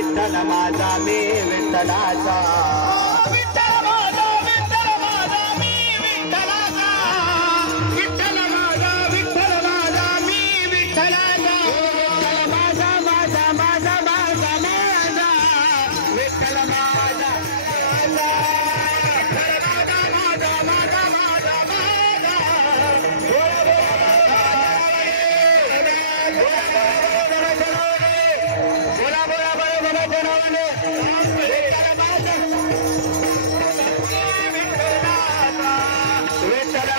विठ्ठल माझा मी विठ्ठलाचा विठ्ठल माझा मी विठ्ठलाचा विठ्ठल माझा मी विठ्ठलाचा माझा विठ्ठल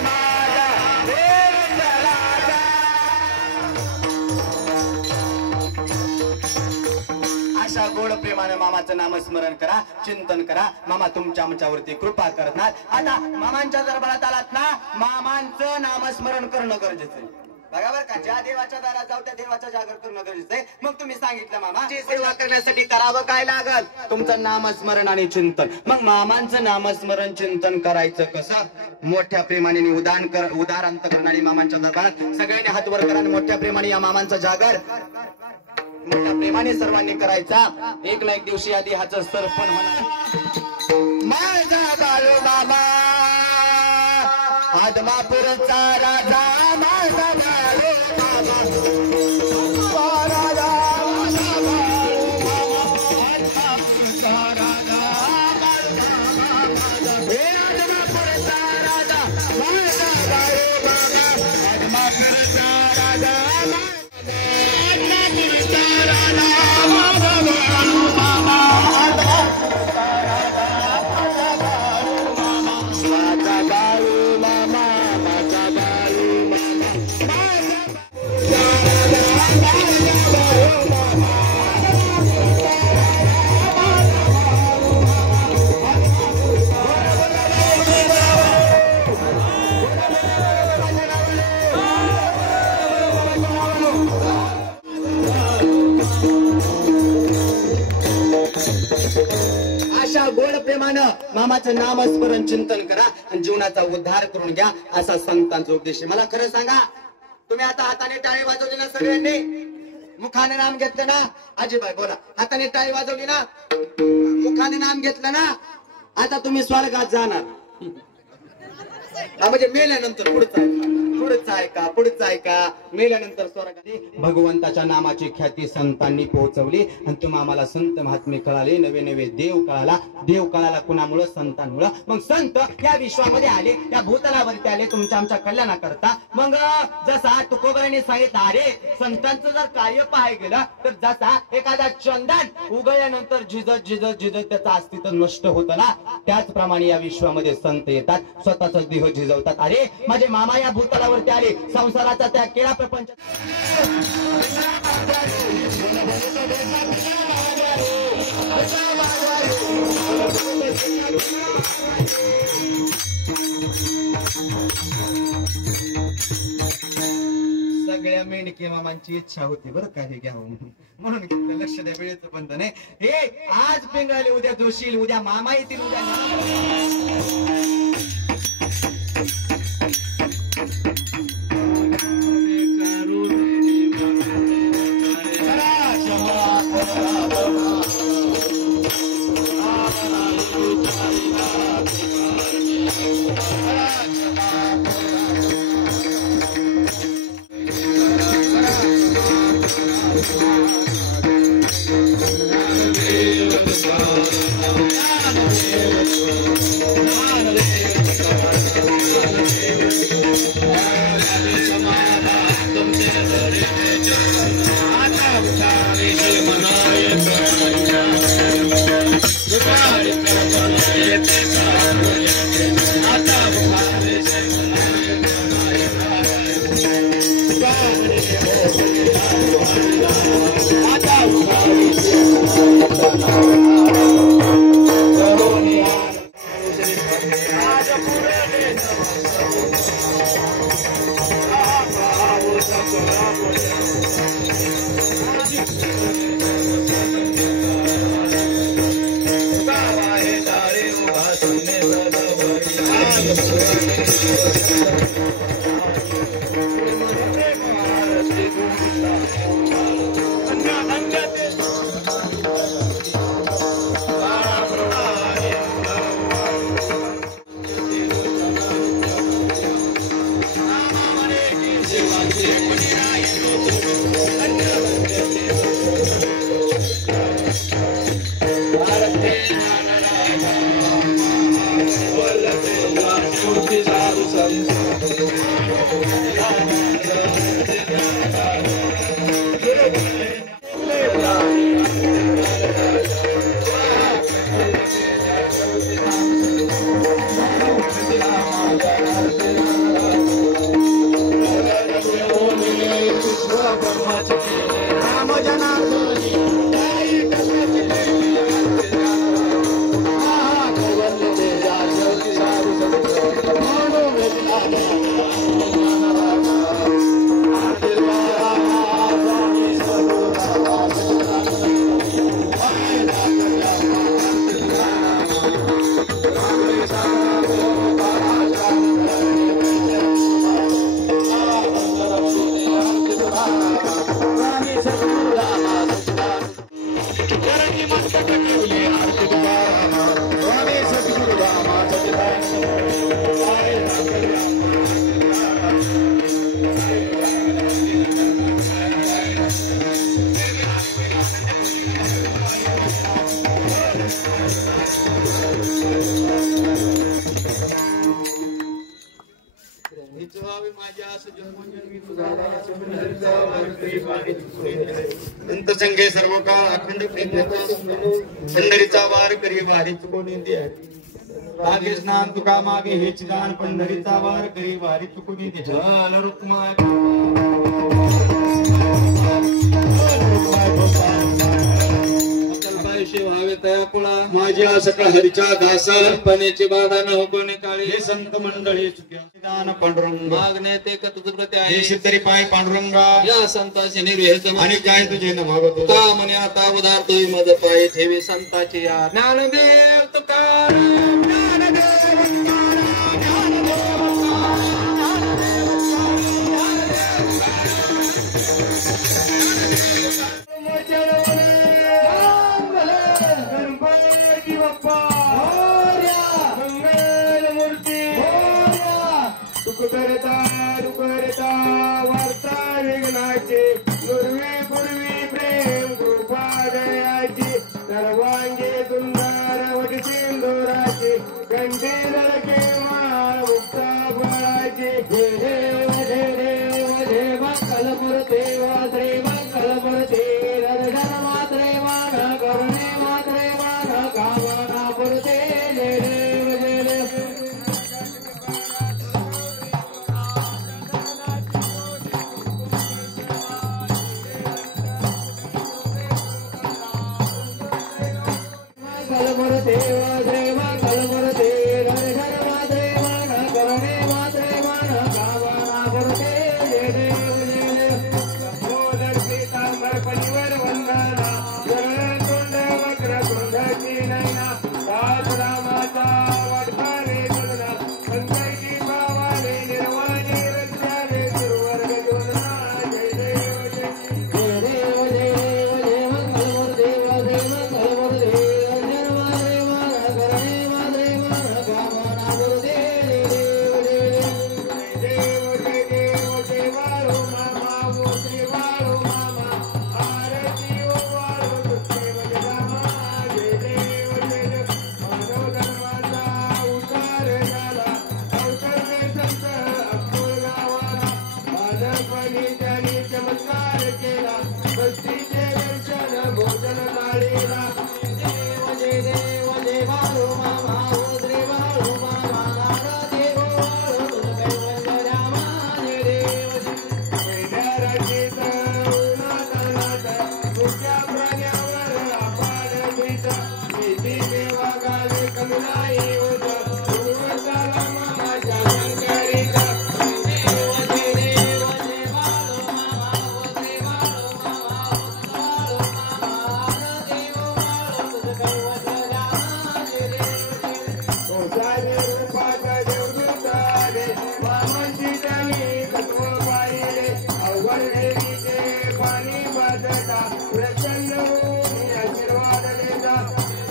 माझा गोड प्रेमाने मामाचं नामस्मरण करा, चिंतन करा. मामा तुमच्या आमच्यावरती कृपा करणार. आता मामांच्या दरबारात आलात ना, मामांचं नामस्मरण करणं गरजेचं आहे. बरोबर का? ज्या देवाच्या दारात जाऊ त्या देवाचा जागर करणं गरजेचं आहे. मग तुम्ही सांगितलं मामा सेवा करण्यासाठी करावं काय लागल? तुमचं नामस्मरण आणि चिंतन. मग मामांचं नामस्मरण चिंतन करायचं कसं? मोठ्या प्रेमाने उदार अंतकरणाने मामांच्या दरबारात सगळ्यांनी हात वर करा. मोठ्या प्रेमाने या मामांचा जागर मोठ्या प्रेमाने सर्वांनी करायचा. एक ना एक दिवशी आधी ह्याचं सरपण होणार. माझा बाळू मामा आदमापूरचा राजा माझा बाळू गोड प्रेमानं मामाचं नामस्मरण चिंतन करा आणि जीवनाचा उद्धार करून घ्या, असा संतांचा उपदेश. मला खरं सांगा, तुम्ही आता हाताने टाळी वाजवली ना, सगळ्यांनी मुखाने नाम घेतलं ना, आजीबाई बोला, हाताने टाळी वाजवली ना, मुखाने नाम घेतलं ना, आता तुम्ही स्वर्गात जाणार. म्हणजे मेल्यानंतर पुढचा आहे का मेल्यानंतर स्वर्गात भगवंताच्या नामाची ख्याती संतांनी पोहोचवली आणि तुम्ही आम्हाला संत महात्मे कळाले, नवे नवे देव कळाला कुणामुळे? संतांमुळे. मग संत या विश्वामध्ये आले, त्या भूतलावरती आले तुमच्या आमच्या कल्याणाकरता. मग जसा तुकोबराने सांगितलं, अरे संतांचं जर कार्य पाहाय गेलं तर जसा एखादा चंदन उगळल्यानंतर झिजत त्याचं अस्तित्व नष्ट होतं ना, त्याचप्रमाणे या विश्वामध्ये संत येतात, स्वतःचा देह झिजवतात. अरे माझे मामा या भूतलावरती आले, संसाराचा त्या केळा प्रपंच सगळ्या मेंढके मामांची इच्छा होती बरं का हे घ्यावं म्हणून घेतलं. लक्ष द्या, वेळेचं बंधन नाही. हे आज पिंगळाले, उद्या जोशील, उद्या मामा येतील, उद्या संघे सर्व काळ अखंड पंढरीचा वार करी वारी चुकून द्या लागे स्नान तुका मागे हेच गान पंढरीचा वार करी वारी चुकून द्या रुक्मा व्हावे तया कुळा माझ्या सकळ हरीच्या दासा पणेचे बाधा न कोणी काळी हे संत मंडळी दान पांडुरंग मागणे ते कतुप्रते आहे शितरी पाय पांडुरंगा या संताचे निर्वेहच आणि काय तुझे न मागतो का म्हणे आता उदार तुम्ही मद पाय ठेवी संताचे या ज्ञानदेव तुकाराम ज्ञानदेव करता वार्ता विघ्नाची दुर्वी पूर्वी प्रेम कृपा दयाची सर्वांगी सुंदर वट सिंदुराची कंठी नरके माळ मुक्ता फळाची देव कलपुरते वात्रे कलपुरते दर्शन मात्रे मान करुणे मात्रे मान कामना पुरते कलमुरते वैशाली रूपात देवदूतारे मामांची त्यांनी तत्व पाहिले अवघड देवीचे पाणी पाजता प्रचंड होऊन आशीर्वाद देता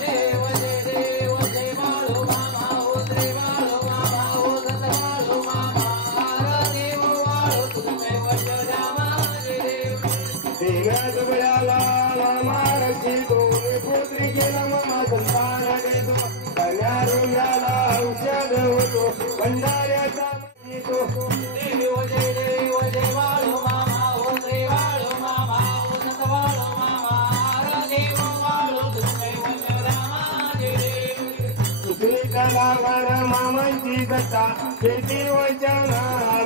देव जय देव जय बाळू मामा हो जय बाळू मामा हो जय बाळू मामा देव बाळू तुम्ही वचरामा जय देव देव्या दुबळ्याला मामा रक्षितो पुत्री गेला मामा संतान देतो कन्या रोग्याला औषध होतो भंडाऱ्याचा येतो देव जय देव जय बाळू मामा हो जय बाळू मामा हो जय बाळू मामा देव बाळू तुम्ही वचरामा जय देव सुखी कलाकार मामांची दत्ता शेती वचन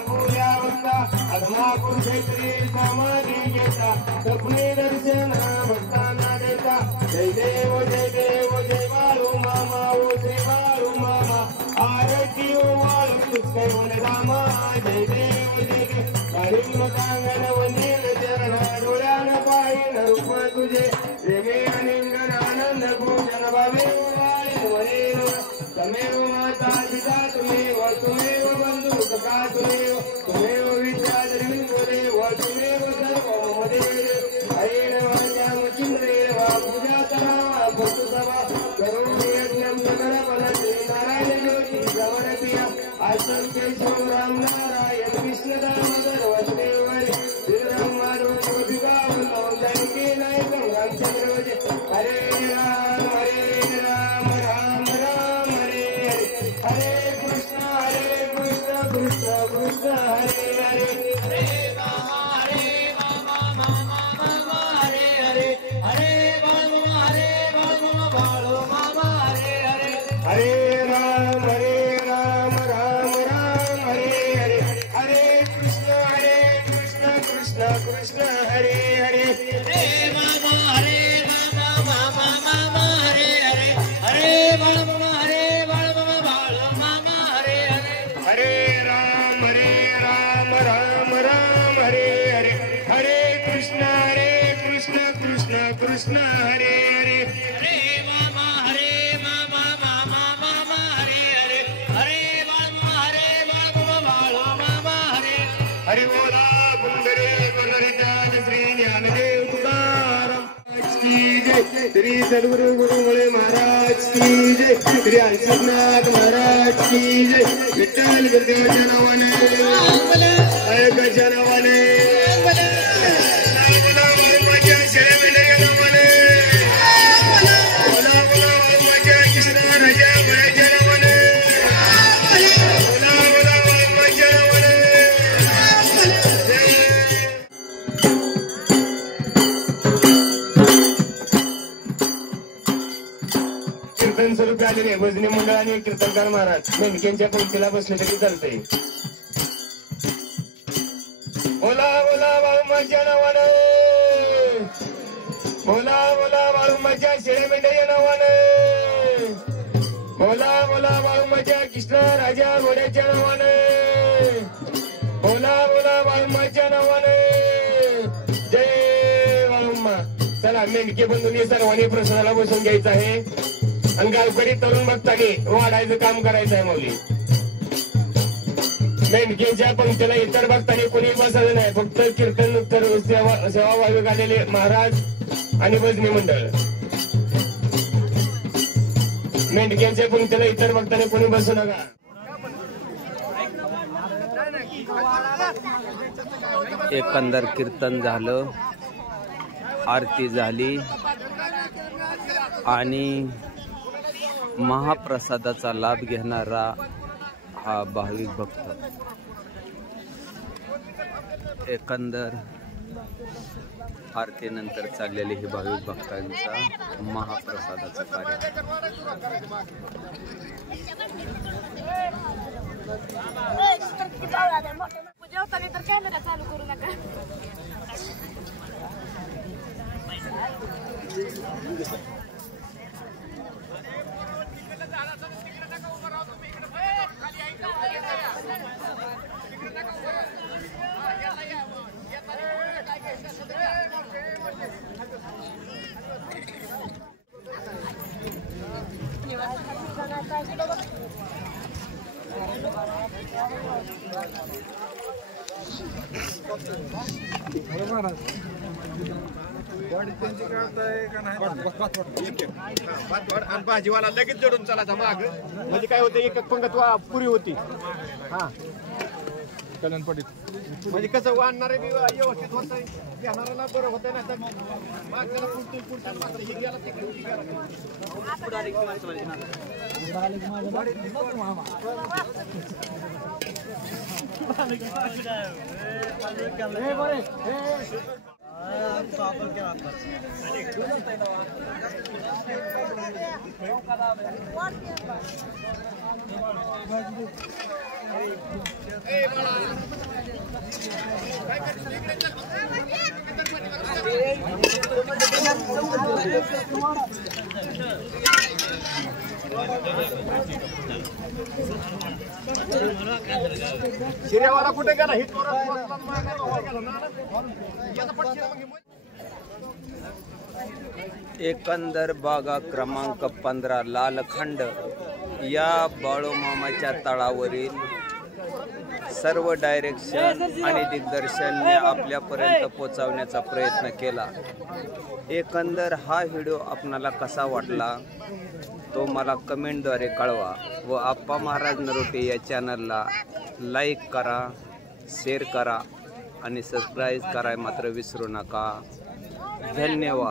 पुऱ्या वक्ता अधमापूर क्षेत्री समाधी घेता स्वप्ने दर्शन भक्तांना देता जय देव जय देव जय बाळू मामा ओ जय बाळू मामा आरती ओ बाळू तुझे रामा जय देव जय देव हरिम कांगण वनील चरण डोळ्यानं पाहिन रूप तुझे प्रेमे अनिंगन आनंद पूजन भावे वनेल तमेव माता पिता तुमेव तुमेव बंधू सखा तुमेव तुमेव विद्या देव तुमेव सर्व मदेव हरेण वाचा मचिंद्रे वा पूजा तरा भक्तु सभा करो यज्ञम सकल बल श्री नारायण ज्योति श्रवण प्रिया आसन केशव राम नारायण कृष्ण दामोदर वासुदेव हरे श्रीराम माधव गोपिका वल्लभ जानकी नायकम रामचंद्र भजे हरे राम राम राम हरे हरे हरे कृष्ण कृष्ण कृष्ण हरे हरे हरे मामा मामा हरे हरे हरे मामा बाळू मामा हरे हरे हरे राम राम हरे हरे हरे कृष्ण कृष्ण कृष्ण हरे हरे हरे मामा मामा हरे हरे हरे बाळू बाळू मामा हरे हरे हरे राम राम हरे हरे हरे कृष्ण कृष्ण कृष्ण हरे हरे हरे मामा मामा हरे हरे हरे बाळू मामा हरे हरि बोला कुंडरे गुरुचान श्री ज्ञानदेव तुकाराम की जय श्री सद्गुरु गुरुमुळे महाराज की जय श्री हरिनाथ महाराज की जय विठ्ठल गुरुदेवाच्या नावाने गजानवाने कीर्तन स्वरूपी आलेले भजनी मंडळ आणि कीर्तनकार महाराज मेंढक्यांच्या पंक्तीला बसले तरी चालतंय बोला बोला बाळू माझ्या नावानं बोला बोला बाळू माझ्या शेळे मेंढ्या नावानं बोला बोला बाळू माझ्या कृष्ण राजा घोड्याच्या नावानं बोला बोला बाळू माझ्या नावानं जय बाळूम्मा चला मेंढके बंधूंनी सर्वांनी प्रसादाला बसून घ्यायचं आहे आणि गावकरी तरुण भक्तांनी वाढायचं काम करायचं आहे माऊली मेंढकेच्या पंक्तीला इतर भक्तांनी कोणी बसायचं नाही फक्त कीर्तन उत्तर सेवा भाविक आलेले महाराज आणि भजनी मंडळ मेंढक्यांच्या पंक्तीला इतर भक्तांनी कोणी बसू नका एकंदर कीर्तन झालं आरती झाली आणि महाप्रसादाचा लाभ घेणारा हा भाविक भक्त एकंदर आरतीनंतर चाललेले हे भाविक भक्तांचा महाप्रसादाचा कार्यक्रम जेवताना तर कॅमेरा चालू करू नका आणि भाजीवाला लगेच जोडून चालायचा माग म्हणजे काय होतं एक पंगत पुरी होती हा कल्याण पडीत म्हणजे कसं वाढणारे बी व्यवस्थित होत घेणाऱ्याला बरं होतं ना तर मागच्याला पुढच्या मात्र हे गेला तिकडे शिर्यावाला कुठे गेला हिट एकंदर बागा क्रमांक 15 लालखंड या बाळूमामाच्या तळावरील सर्व डायरेक्शन आणि दिग्दर्शनने आपल्यापर्यंत पोहोचवण्याचा प्रयत्न केला. एकंदर हा व्हिडिओ आपणाला कसा वाटला तो मला कमेंटद्वारे कळवा व आप्पा महाराज नरोटे या चॅनलला लाईक करा, शेअर करा आणि सबस्क्राईब करायला मात्र विसरू नका. धन्यवाद.